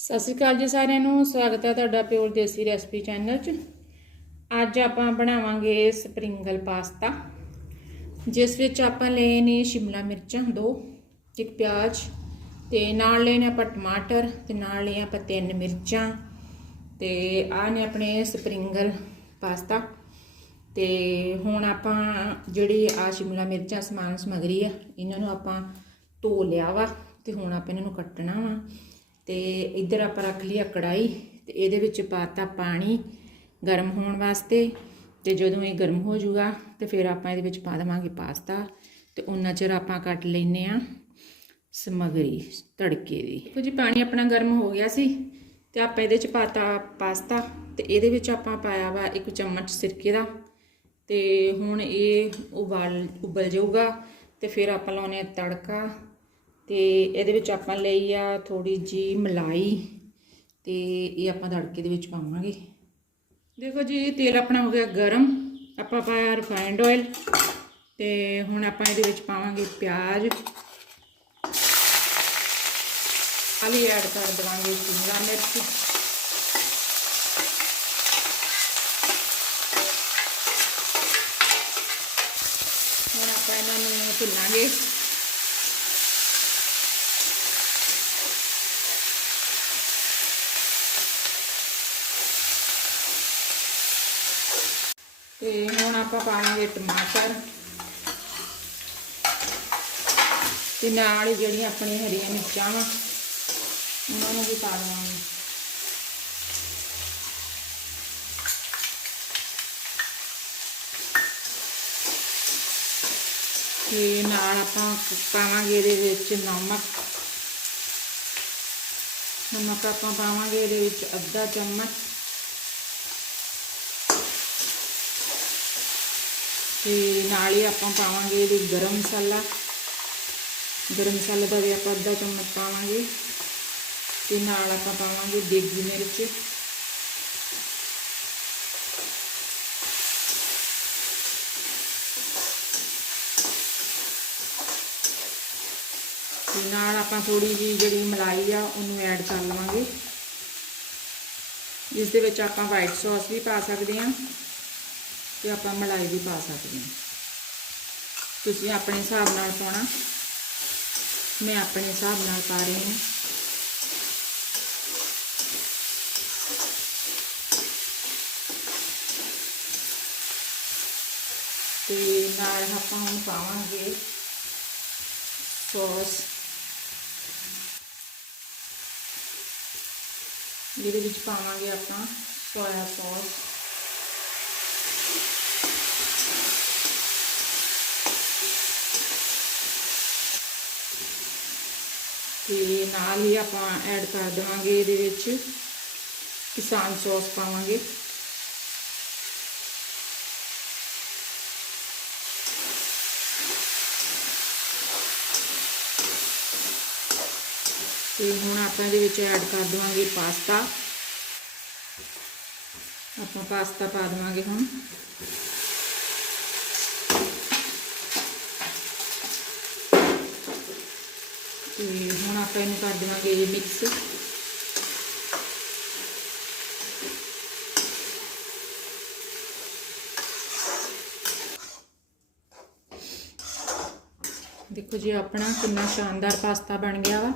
ਸਤਿ ਸ਼੍ਰੀ ਅਕਾਲ ਜੀ ਸਾਰਿਆਂ ਨੂੰ, ਸਵਾਗਤ ਹੈ ਤੁਹਾਡਾ ਪਿਓਰ ਦੇਸੀ ਰੈਸਪੀ ਚੈਨਲ 'ਚ। ਅੱਜ ਆਪਾਂ ਬਣਾਵਾਂਗੇ ਸਪਰਿੰਗਲ ਪਾਸਤਾ, ਜਿਸ ਵਿੱਚ ਆਪਾਂ ਲਏ ਨੇ ਸ਼ਿਮਲਾ ਮਿਰਚਾਂ ਦੋ, ਇੱਕ ਪਿਆਜ਼ ਤੇ ਨਾਲ ਲਏ ਨੇ ਆਪਾਂ ਟਮਾਟਰ ਤੇ ਨਾਲ ਲਏ ਆਪਾਂ ਤਿੰਨ ਮਿਰਚਾਂ ਤੇ ਆਹ ਨੇ ਆਪਣੇ ਸਪਰਿੰਗਲ ਪਾਸਤਾ ਤੇ ਹੁਣ ਆਪਾਂ ਜਿਹੜੀ ਆ ਸ਼ਿਮਲਾ ਮਿਰਚਾਂ ਸਮਾਨ ਸਮਗਰੀ ਆ, ਇਹਨਾਂ ਨੂੰ ਆਪਾਂ ਧੋ ਲਿਆ ਵਾ ਤੇ ਹੁਣ ਆਪਾਂ ਇਹਨਾਂ ਨੂੰ ਕੱਟਣਾ ਵਾ। ਤੇ ਇੱਧਰ ਆਪਾਂ ਰੱਖ ਲਈ ਆ ਕੜਾਈ ਤੇ ਇਹਦੇ ਵਿੱਚ ਪਾਤਾ ਪਾਣੀ ਗਰਮ ਹੋਣ ਵਾਸਤੇ ਤੇ ਜਦੋਂ ਇਹ ਗਰਮ ਹੋ ਜਾਊਗਾ ਤੇ ਫਿਰ ਆਪਾਂ ਇਹਦੇ ਵਿੱਚ ਪਾ ਦੇਵਾਂਗੇ ਪਾਸਤਾ ਤੇ ਉਹਨਾਂ ਚਿਰ ਆਪਾਂ ਕੱਟ ਲੈਨੇ ਆ ਸਮਗਰੀ, ਤੜਕੇ ਦੀ। ਦੇਖੋ ਜੀ, ਪਾਣੀ ਆਪਣਾ ਗਰਮ ਹੋ ਗਿਆ ਸੀ ਤੇ ਆਪਾਂ ਇਹਦੇ ਚ ਪਾਤਾ ਪਾਸਤਾ ਤੇ ਇਹਦੇ ਵਿੱਚ ਆਪਾਂ ਪਾਇਆ ਵਾ ਇੱਕ ਚਮਚ ਸਿਰਕੇ ਦਾ ਤੇ ਹੁਣ ਇਹ ਉਬਾਲ ਉਬਲ ਜਾਊਗਾ ਤੇ ਫਿਰ ਆਪਾਂ ਲਾਉਨੇ ਆ ਤੜਕਾ ਤੇ ਇਹਦੇ ਵਿੱਚ ਆਪਾਂ ਲਈ ਆ ਥੋੜੀ ਜੀ ਮਲਾਈ ਤੇ ਇਹ ਆਪਾਂ ਤੜਕੇ ਦੇ ਵਿੱਚ ਪਾਵਾਂਗੇ। ਦੇਖੋ ਜੀ ਤੇਲ ਆਪਣਾ ਹੋ ਗਿਆ ਗਰਮ। ਆਪਾਂ ਪਾਇਆ ਰਿਫਾਈਨਡ ਆਇਲ ਤੇ ਹੁਣ ਆਪਾਂ ਇਹਦੇ ਵਿੱਚ ਪਾਵਾਂਗੇ ਪਿਆਜ਼। ਆਲੀ ਐਡ ਕਰ ਦੇਵਾਂਗੇ ਸ਼ਿਮਲਾ ਮਿਰਚ। ਹੁਣ ਆਪਾਂ ਇਹਨਾਂ ਨੂੰ ਭੁੰਨਾਂਗੇ। ਤੇ ਹੁਣ ਆਪਾਂ ਪਾਵਾਂਗੇ ਟਮਾਟਰ। ਤੇ ਨਾਲ ਹੀ ਜਿਹੜੀਆਂ ਆਪਣੀਆਂ ਹਰੀਆਂ ਮਿਰਚਾਂ ਵਾ, ਉਹਨਾਂ ਨੂੰ ਵੀ ਪਾ ਲਵਾਂਗੇ। ਤੇ ਨਾਲ ਆਪਾਂ ਪਾਵਾਂਗੇ ਇਹਦੇ ਵਿੱਚ ਨਮਕ। ਨਮਕ ਆਪਾਂ ਪਾਵਾਂਗੇ ਇਹਦੇ ਵਿੱਚ ਅੱਧਾ ਚਮਚ। ਤੇ ਨਾਲ ਹੀ ਆਪਾਂ ਪਾਵਾਂਗੇ ਇਹਦੇ ਗਰਮ ਮਸਾਲਾ। ਗਰਮ ਮਸਾਲੇ ਦਾ ਵੀ ਆਪਾਂ ਅੱਧਾ ਚਮਚ ਪਾਵਾਂਗੇ। ਤੇ ਨਾਲ ਆਪਾਂ ਪਾਵਾਂਗੇ ਦੇਗੀ ਮਿਰਚ। ਤੇ ਨਾਲ ਆਪਾਂ ਥੋੜੀ ਜੀ ਜਿਹੜੀ ਮਲਾਈ ਆ, ਉਹਨੂੰ ਐਡ ਕਰ ਲਵਾਂਗੇ। ਇਸ ਦੇ ਵਿੱਚ ਆਪਾਂ ਵਾਈਟ ਸੌਸ ਵੀ ਪਾ ਸਕਦੇ ਹਾਂ। ਤੇ ਆਪਾਂ ਮਲਾਈ ਵੀ ਪਾ ਸਕਦੇ ਹਾਂ। ਤੁਸੀਂ ਆਪਣੇ ਹਿਸਾਬ ਨਾਲ ਪਾਉਣਾ। ਮੈਂ ਆਪਣੇ ਹਿਸਾਬ ਨਾਲ ਪਾ ਰਹੀ ਹਾਂ। ਤੇ ਨਾਲ ਆਪਾਂ ਹੁਣ ਪਾਵਾਂਗੇ ਸੌਸ। ਜਿਹਦੇ ਵਿੱਚ ਪਾਵਾਂਗੇ ਆਪਾਂ ਸੋਇਆ ਸੌਸ ਤੇ ਨਾਲ ਹੀ ਆਪਾਂ ਐਡ ਕਰ ਦੇਵਾਂਗੇ ਇਹਦੇ ਵਿੱਚ ਕਿਸਾਨ ਸੌਸ ਪਾਵਾਂਗੇ। ਤੇ ਹੁਣ ਆਪਾਂ ਇਹਦੇ ਵਿੱਚ ਐਡ ਕਰ ਦੇਵਾਂਗੇ ਪਾਸਤਾ। ਆਪਾਂ ਪਾਸਤਾ ਪਾ ਦੇਵਾਂਗੇ ਹੁਣ। ਤੇ ਹੁਣ ਆਪਾਂ ਇਹਨੂੰ ਕਰ ਦੇਵਾਂਗੇ ਇਹ ਮਿਕਸ ਦੇਖੋ ਜੀ, ਆਪਣਾ ਕਿੰਨਾ ਸ਼ਾਨਦਾਰ ਪਾਸਤਾ ਬਣ ਗਿਆ ਵਾ।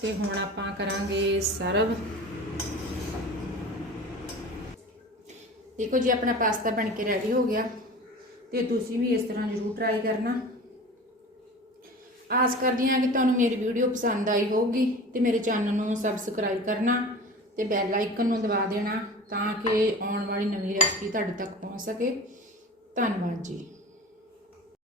ਤੇ ਹੁਣ ਆਪਾਂ ਕਰਾਂਗੇ ਸਰਵ ਦੇਖੋ ਜੀ, ਆਪਣਾ ਪਾਸਤਾ ਬਣ ਕੇ ਰੈਡੀ ਹੋ ਗਿਆ। ਤੇ ਤੁਸੀਂ ਵੀ ਇਸ ਤਰ੍ਹਾਂ ਜ਼ਰੂਰ ਟਰਾਈ ਕਰਨਾ। ਆਸ ਕਰਦੀ ਹਾਂ ਕਿ ਤੁਹਾਨੂੰ ਮੇਰੀ ਵੀਡੀਓ ਪਸੰਦ ਆਈ ਹੋਊਗੀ ਤੇ ਮੇਰੇ ਚੈਨਲ ਨੂੰ ਸਬਸਕ੍ਰਾਈਬ ਕਰਨਾ ਤੇ ਬੈਲ ਆਈਕਨ ਨੂੰ ਦਬਾ ਦੇਣਾ ਤਾਂ ਕਿ ਆਉਣ ਵਾਲੀ ਨਵੀਂ ਰੈਸਪੀ ਤੁਹਾਡੇ ਤੱਕ ਪਹੁੰਚ ਸਕੇ। ਧੰਨਵਾਦ ਜੀ।